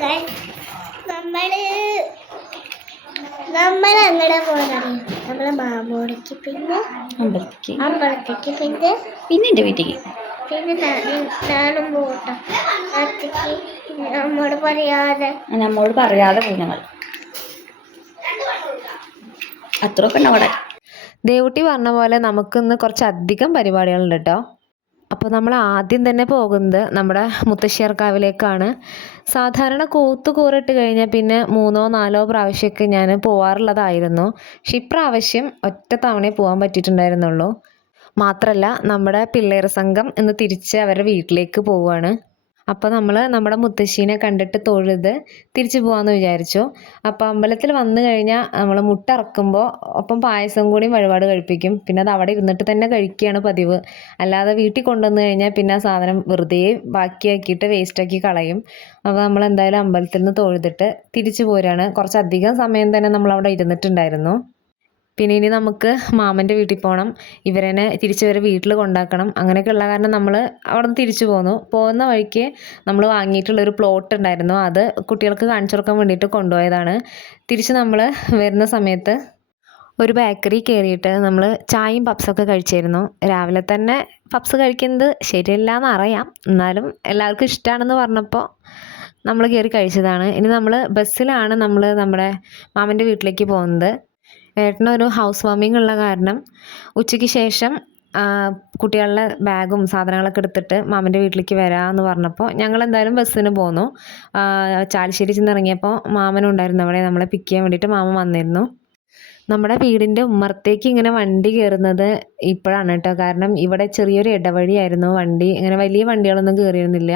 നമ്മള് നമ്മൾ അങ്ങനെ പോകാനറിയാം. നമ്മളെ മാമോടിക്ക് പിന്നെ അമ്പലത്തേക്ക് പിന്നെ എൻ്റെ വീട്ടിലേക്ക് പിന്നെ ഞാനും പോകട്ടോ. നമ്മോട് പറയാതെ പോയി ഞങ്ങൾ അത്രയൊക്കെ ഉണ്ട് അവിടെ. ദേവുട്ടി പറഞ്ഞ പോലെ നമുക്കിന്ന് കുറച്ചധികം പരിപാടികളുണ്ട് കേട്ടോ. അപ്പോൾ നമ്മൾ ആദ്യം തന്നെ പോകുന്നത് നമ്മുടെ മുത്തശ്ശിയർക്കാവിലേക്കാണ്. സാധാരണ കൂറിട്ട് കഴിഞ്ഞാൽ പിന്നെ 3 or 4 പ്രാവശ്യമൊക്കെ ഞാൻ പോവാറുള്ളതായിരുന്നു. പക്ഷെ ഇപ്രാവശ്യം ഒറ്റ തവണയെ പോകാൻ പറ്റിയിട്ടുണ്ടായിരുന്നുള്ളൂ. മാത്രമല്ല നമ്മുടെ പിള്ളേർ സംഘം ഇന്ന് തിരിച്ച് അവരുടെ വീട്ടിലേക്ക് പോവുകയാണ്. അപ്പോൾ നമ്മൾ നമ്മുടെ മുത്തശ്ശീനെ കണ്ടിട്ട് തൊഴുത് തിരിച്ചു പോകാമെന്ന് വിചാരിച്ചു. അപ്പോൾ അമ്പലത്തിൽ വന്നു കഴിഞ്ഞാൽ നമ്മൾ മുട്ടറക്കുമ്പോൾ ഒപ്പം പായസം കൂടി വഴിപാട് കഴിപ്പിക്കും. പിന്നെ അത് അവിടെ ഇരുന്നിട്ട് തന്നെ കഴിക്കുകയാണ് പതിവ്. അല്ലാതെ വീട്ടിൽ കൊണ്ടുവന്ന് കഴിഞ്ഞാൽ പിന്നെ ആ സാധനം വെറുതെ ബാക്കിയാക്കിയിട്ട് വേസ്റ്റാക്കി കളയും. അപ്പോൾ നമ്മൾ എന്തായാലും അമ്പലത്തിൽ നിന്ന് തൊഴുതിട്ട് തിരിച്ചു പോരാണ്. കുറച്ചധികം സമയം തന്നെ നമ്മൾ അവിടെ ഇരുന്നിട്ടുണ്ടായിരുന്നു. പിന്നെ ഇനി നമുക്ക് മാമൻ്റെ വീട്ടിൽ പോകണം. ഇവരെന്നെ തിരിച്ച് വരെ വീട്ടിൽ കൊണ്ടാക്കണം. അങ്ങനെയൊക്കെ ഉള്ള കാരണം നമ്മൾ അവിടെ നിന്ന് തിരിച്ചു പോന്നു. പോകുന്ന വഴിക്ക് നമ്മൾ വാങ്ങിയിട്ടുള്ളൊരു പ്ലോട്ട് ഉണ്ടായിരുന്നു. അത് കുട്ടികൾക്ക് കാണിച്ചു കൊടുക്കാൻ വേണ്ടിയിട്ട് കൊണ്ടുപോയതാണ്. തിരിച്ച് നമ്മൾ വരുന്ന സമയത്ത് ഒരു ബേക്കറി കയറിയിട്ട് നമ്മൾ ചായയും പപ്സൊക്കെ കഴിച്ചിരുന്നു. രാവിലെ തന്നെ പപ്സ് കഴിക്കുന്നത് ശരിയല്ല എന്നറിയാം, എന്നാലും എല്ലാവർക്കും ഇഷ്ടമാണെന്ന് പറഞ്ഞപ്പോൾ നമ്മൾ കയറി കഴിച്ചതാണ്. ഇനി നമ്മൾ ബസ്സിലാണ് നമ്മുടെ മാമൻ്റെ വീട്ടിലേക്ക് പോകുന്നത്. ഏട്ടനൊരു ഹൗസ് വാമിംഗ് ഉള്ള കാരണം ഉച്ചയ്ക്ക് ശേഷം കുട്ടികളുടെ ബാഗും സാധനങ്ങളൊക്കെ എടുത്തിട്ട് മാമൻ്റെ വീട്ടിലേക്ക് വരാമെന്ന് പറഞ്ഞപ്പോൾ ഞങ്ങൾ എന്തായാലും ബസ്സിന് പോന്നു. ചാലിശ്ശേരി ചെന്നിറങ്ങിയപ്പോൾ മാമനും ഉണ്ടായിരുന്നു അവിടെ. നമ്മളെ പിക്ക് ചെയ്യാൻ വേണ്ടിയിട്ട് മാമൻ വന്നിരുന്നു. നമ്മുടെ വീടിൻ്റെ ഉമ്മറത്തേക്ക് ഇങ്ങനെ വണ്ടി കയറുന്നത് ഇപ്പോഴാണ് കേട്ടോ. കാരണം ഇവിടെ ചെറിയൊരു ഇടവഴിയായിരുന്നു. വണ്ടി ഇങ്ങനെ വലിയ വണ്ടികളൊന്നും കയറിയിരുന്നില്ല.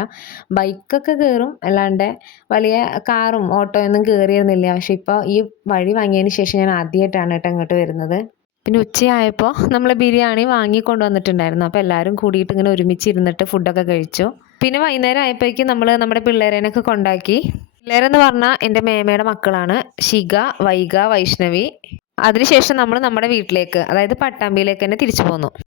ബൈക്കൊക്കെ കയറും, അല്ലാണ്ട് വലിയ കാറും ഓട്ടോയൊന്നും കയറിയിരുന്നില്ല. പക്ഷെ ഇപ്പോൾ ഈ വഴി വാങ്ങിയതിന് ശേഷം ഞാൻ ആദ്യമായിട്ടാണ് കേട്ടോ ഇങ്ങോട്ട് വരുന്നത്. പിന്നെ ഉച്ചയായപ്പോൾ നമ്മൾ ബിരിയാണി വാങ്ങിക്കൊണ്ട് വന്നിട്ടുണ്ടായിരുന്നു. അപ്പോൾ എല്ലാവരും കൂടിയിട്ട് ഇങ്ങനെ ഒരുമിച്ചിരുന്നിട്ട് ഫുഡൊക്കെ കഴിച്ചു. പിന്നെ വൈകുന്നേരം ആയപ്പോഴേക്കും നമ്മൾ നമ്മുടെ പിള്ളേരേനൊക്കെ കൊണ്ടാക്കി. പിള്ളേരെന്ന് പറഞ്ഞാൽ എൻ്റെ മേമയുടെ മക്കളാണ്, ശിഖ, വൈഗ, വൈഷ്ണവി. അതിനുശേഷം നമ്മൾ നമ്മുടെ വീട്ടിലേക്ക്, അതായത് പട്ടാമ്പിയിലേക്ക് തന്നെ തിരിച്ചു പോന്നു.